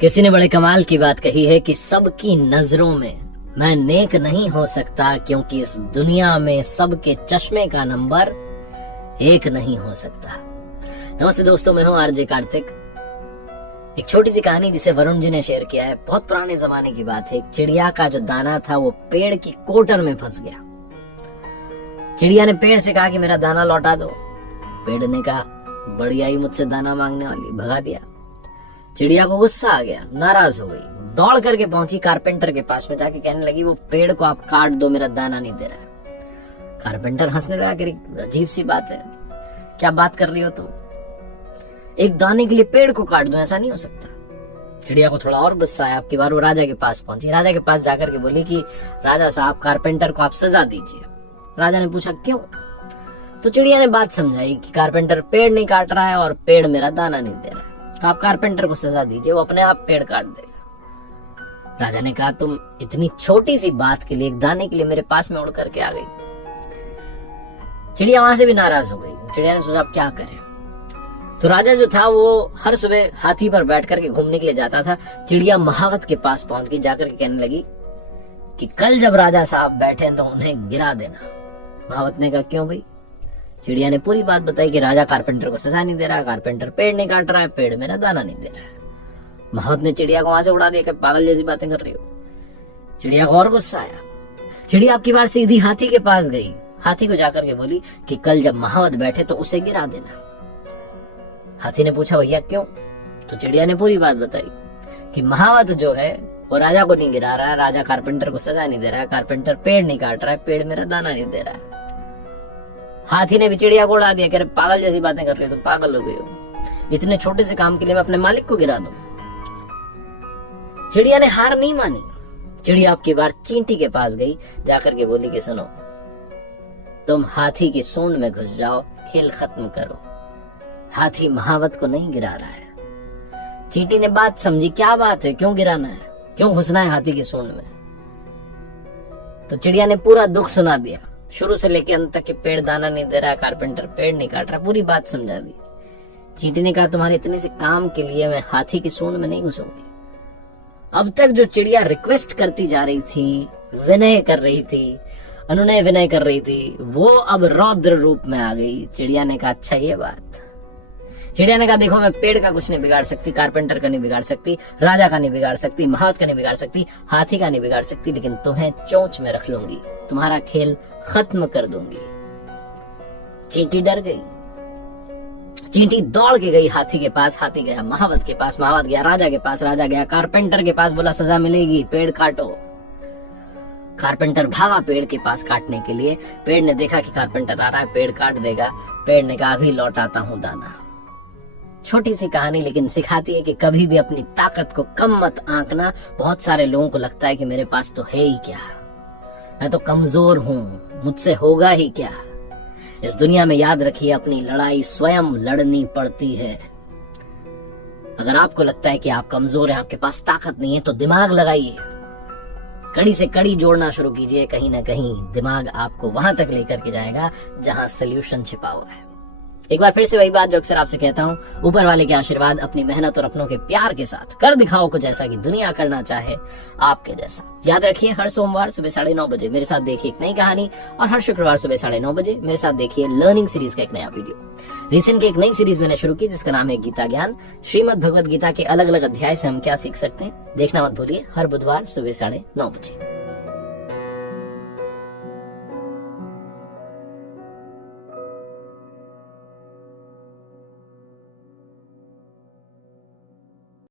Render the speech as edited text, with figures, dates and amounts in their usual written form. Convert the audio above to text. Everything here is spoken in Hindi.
किसी ने बड़े कमाल की बात कही है कि सबकी नजरों में मैं नेक नहीं हो सकता, क्योंकि इस दुनिया में सबके चश्मे का नंबर एक नहीं हो सकता। नमस्ते दोस्तों, मैं हूं आरजे कार्तिक। एक छोटी सी कहानी जिसे वरुण जी ने शेयर किया है। बहुत पुराने जमाने की बात है। एक चिड़िया का जो दाना था वो पेड़ की कोटर में फंस गया। चिड़िया ने पेड़ से कहा कि मेरा दाना लौटा दो। पेड़ ने कहा बड़ी आई मुझसे दाना मांगने वाली, भगा दिया। चिड़िया को गुस्सा आ गया, नाराज हो गई, दौड़ करके पहुंची कारपेंटर के पास में, जाके कहने लगी वो पेड़ को आप काट दो, मेरा दाना नहीं दे रहा है। कारपेंटर हंसने लगा कि अजीब सी बात है, क्या बात कर रही हो तुम, एक दाने के लिए पेड़ को काट दो, ऐसा नहीं हो सकता। चिड़िया को थोड़ा और गुस्सा आया। आपकी बार वो राजा के पास पहुंची। राजा के पास जाकर के बोली कि राजा साहब, कारपेंटर को आप सजा दीजिए। राजा ने पूछा क्यों? तो चिड़िया ने बात समझाई कि कारपेंटर पेड़ नहीं काट रहा है और पेड़ मेरा दाना नहीं दे रहा है, तो आप कारपेंटर को सजा दीजिए, वो अपने आप पेड़ काट देगा। राजा ने कहा तुम इतनी छोटी सी बात के लिए, एक दाने के लिए मेरे पास में उड़ करके आ गई। चिड़िया वहां से भी नाराज हो गई। चिड़िया ने सोचा अब क्या करें। तो राजा जो था वो हर सुबह हाथी पर बैठ करके घूमने के लिए जाता था। चिड़िया महावत के पास पहुंच गई, जाकर के कहने लगी कि कल जब राजा साहब बैठे तो उन्हें गिरा देना। महावत ने कहा क्यों भाई? चिड़िया ने पूरी बात बताई कि राजा कारपेंटर को सजा नहीं दे रहा, कारपेंटर पेड़ नहीं काट रहा है, पेड़ मेरा दाना नहीं दे रहा है। महावत ने चिड़िया को वहां से उड़ा दिया कि पागल जैसी बातें कर रही हो। चिड़िया को और गुस्सा आया। चिड़िया आपकी बार सीधी हाथी के पास गई। हाथी को जाकर के बोली कि कल जब महावत बैठे तो उसे गिरा देना। हाथी ने पूछा भैया क्यों? तो चिड़िया ने पूरी बात बताई कि महावत जो है वो राजा को नहीं गिरा रहा है, राजा कारपेंटर को सजा नहीं दे रहा है, कारपेंटर पेड़ नहीं काट रहा है, पेड़ मेरा दाना नहीं दे रहा है। हाथी ने भी चिड़िया को उड़ा दिया, कह रहे पागल जैसी बातें कर रही हो, तुम पागल हो गई हो, इतने छोटे से काम के लिए मैं अपने मालिक को गिरा दूं। चिड़िया ने हार नहीं मानी। चिड़िया आपकी बार चींटी के पास गई, जाकर के बोली कि सुनो, तुम हाथी की सूंड में घुस जाओ, खेल खत्म करो, हाथी महावत को नहीं गिरा रहा है। चींटी ने बात समझी, क्या बात है, क्यों गिराना है, क्यों घुसना है हाथी की सूंड में? तो चिड़िया ने पूरा दुख सुना दिया, शुरू से लेकर अंत तक कि पेड़ दाना नहीं दे रहा है, कारपेंटर पेड़ नहीं काट रहा, पूरी बात समझा दी। चींटी ने कहा तुम्हारे इतने से काम के लिए मैं हाथी की सूंड में नहीं घुसूंगी। अब तक जो चिड़िया रिक्वेस्ट करती जा रही थी, विनय कर रही थी, अनुनय विनय कर रही थी, वो अब रौद्र रूप में आ गई। चिड़िया ने कहा अच्छा ये बात। चिड़िया ने कहा देखो मैं पेड़ का कुछ नहीं बिगाड़ सकती, कारपेंटर का नहीं बिगाड़ सकती, राजा का नहीं बिगाड़ सकती, महावत का नहीं बिगाड़ सकती, हाथी का नहीं बिगाड़ सकती, लेकिन तुम्हें चोंच में रख लूंगी, तुम्हारा खेल खत्म कर दूंगी। चींटी डर गई। चींटी दौड़ के गई हाथी के पास, हाथी गया महावत के पास, महावत गया राजा के पास, राजा गया कारपेंटर के पास, बोला सजा मिलेगी, पेड़ काटो। कारपेंटर भागा पेड़ के पास काटने के लिए। पेड़ ने देखा कि कारपेंटर आ रहा है, पेड़ काट देगा। पेड़ ने कहा अभी लौटाता हूं दाना। छोटी सी कहानी लेकिन सिखाती है कि कभी भी अपनी ताकत को कम मत आंकना। बहुत सारे लोगों को लगता है कि मेरे पास तो है ही क्या, मैं तो कमजोर हूं, मुझसे होगा ही क्या। इस दुनिया में याद रखिए अपनी लड़ाई स्वयं लड़नी पड़ती है। अगर आपको लगता है कि आप कमजोर हैं, आपके पास ताकत नहीं है, तो दिमाग लगाइए, कड़ी से कड़ी जोड़ना शुरू कीजिए। कहीं ना कहीं दिमाग आपको वहां तक लेकर के जाएगा जहां सोल्यूशन छिपा हुआ है। एक बार फिर से वही बात जो अक्सर आपसे कहता हूँ, ऊपर वाले के आशीर्वाद, अपनी मेहनत और अपनों के प्यार के साथ कर दिखाओ कुछ ऐसा कि दुनिया करना चाहे आपके जैसा। याद रखिए हर सोमवार सुबह 9:30 बजे मेरे साथ देखिए एक नई कहानी, और हर शुक्रवार सुबह 9:30 बजे मेरे साथ देखिए लर्निंग सीरीज का एक नया वीडियो। रिसेंट की एक नई सीरीज मैंने शुरू की जिसका नाम है गीता ज्ञान। श्रीमद् भगवद गीता के अलग अलग अध्याय से हम क्या सीख सकते हैं, देखना मत भूलिए, हर बुधवार सुबह 9:30 बजे।